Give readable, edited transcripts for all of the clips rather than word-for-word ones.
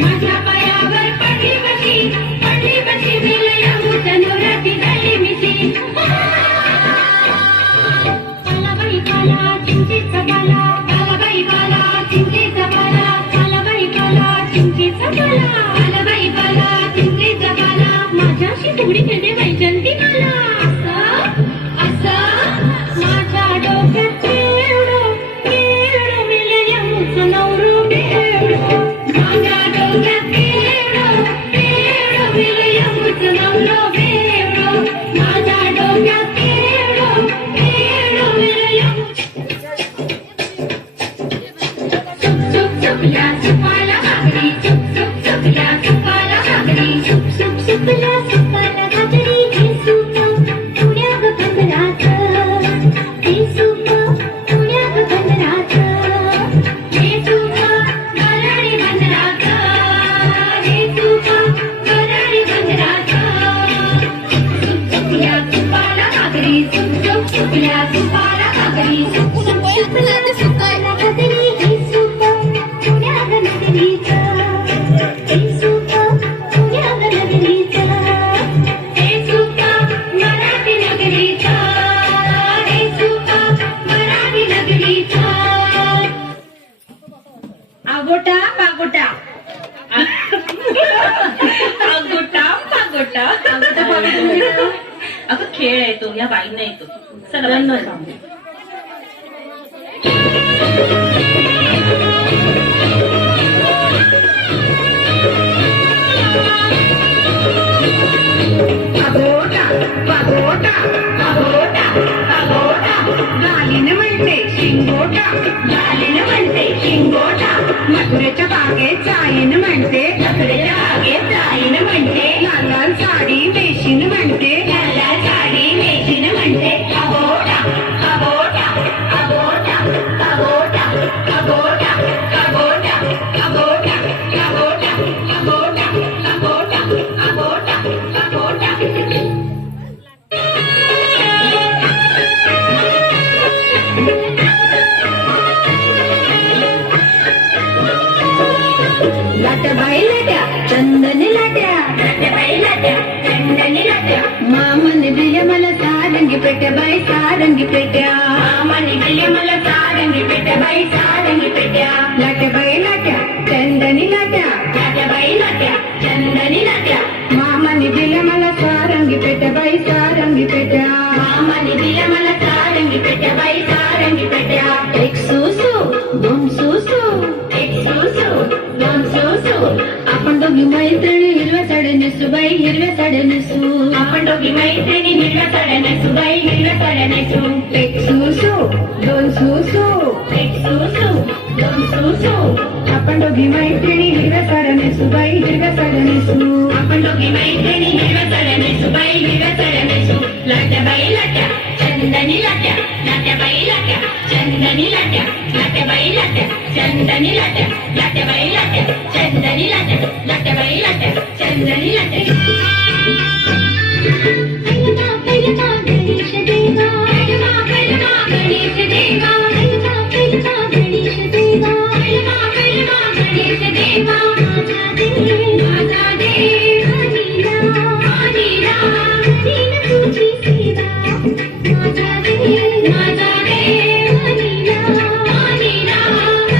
माझ्या पायावर पडली बशी, पडली बशी, फुगडी खेळते वैजंती मला असं माझ्या डोक्यात केवढं केवढं विलयमचं नवरं केवढं माझ्या डोक्यात केवढं केवढं विलयमचं नवरं केवढं माझ्या डोक्यात केवढं केवढं विलयम सुप सुप या सुपाला भाकरी सुप सुप सुप या सुपाला भाकरी सुप सुप सुपला सुपाला भाकरी हे सुप पुण्या ग पंधराचं हे सुप पुण्या ग पंधराचं हे सुप गराडी बंदराचं हे सुप गराडी बंदराचं सुप सुप या सुपाला भाकरी सुप सुप सुप या सुपाला भाकरी सुप सुप सुपला सुपाला भाकरी हे सुप पुण्या ग नगरीचं हे सुप पुण्या ग नगरीचं हे सुप मराठी नगरीचं हे सुप मराठी नगरीचं आगोटा पागोटा आगोटा पागोटा आगोटा पागोटा अगं खेळ आहे तो, या बाईंना येतो. सगळ्यांना सांगू. पागोटा पागोटा पागोटा पागोटा गालीन म्हणते शिंगोटा गालीन म्हणते शिंगोटा मथुरेच्या बागेत जाईन म्हणते मथुरेच्या बागेत जाईन म्हणते लाल लाल साडी वेशीन म्हणते लाल लाल साडी वेशीन म्हणते पागोटा पागोटा पागोटा पागोटा पागोटा पागोटा पागोटा पागोटा पागोटा पागोटा पागोटा पागोटा लाट्याबाई लाट्या चंदनी लाट्या लाट्याबाई लाट्या चंदनी लाट्या मामाने दिल्या मला सारंगी पेट्या बाई सारंगी पेट्या मामाने दिल्या मला सारंगी पेट्या बाई सारंगी पेट्या लाट्याबाई लाट्या चंदनी लाट्या लाट्याबाई लाट्या चंदनी लाट्या मामाने दिल्या मला सारंगी पेट्या बाई सारंगी पेट्या मामाने दिल्या मला सारंगी पेट्या बाई सारंगी पेट्या एक सुसू दोन सुसू एक सुसू दोन सुसू आपण दोघी मैत्रिणी हिरव्या साड्या नेसू बाई हिरव्या साड्या नेसू आपण दोघी मैत्रिणी हिरव्या साड्या नेसू बाई हिरव्या साड्या नेसू एक सुसू दोन सुसू एक सुसू दोन सुसू आपण दोघी मैत्रिणी हिरव्या साड्या नेसू बाई हिरव्या साड्या नेसू आपण दोघी मैत्रिणी हिरव्या साड्या नेसू बाई हिरव्या साड्या नेसू लाट्याबाई लाट्या चंदनी लाट्या लाट्याबाई लाट्या चंदनी लाट्या लाट्याबाई लाट्या चंदनी लाट्या लाट्याबाई लाट्या चंदनी लाट्या लाट्याबाई लाट्या चंदनी लाट्या गणेश देवा गणेश देवा गणेश देवा गणेश देवा माझा देव आदिला दिन तुझी सेवा माझा देव आदिला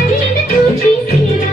दिन तुझी सेवा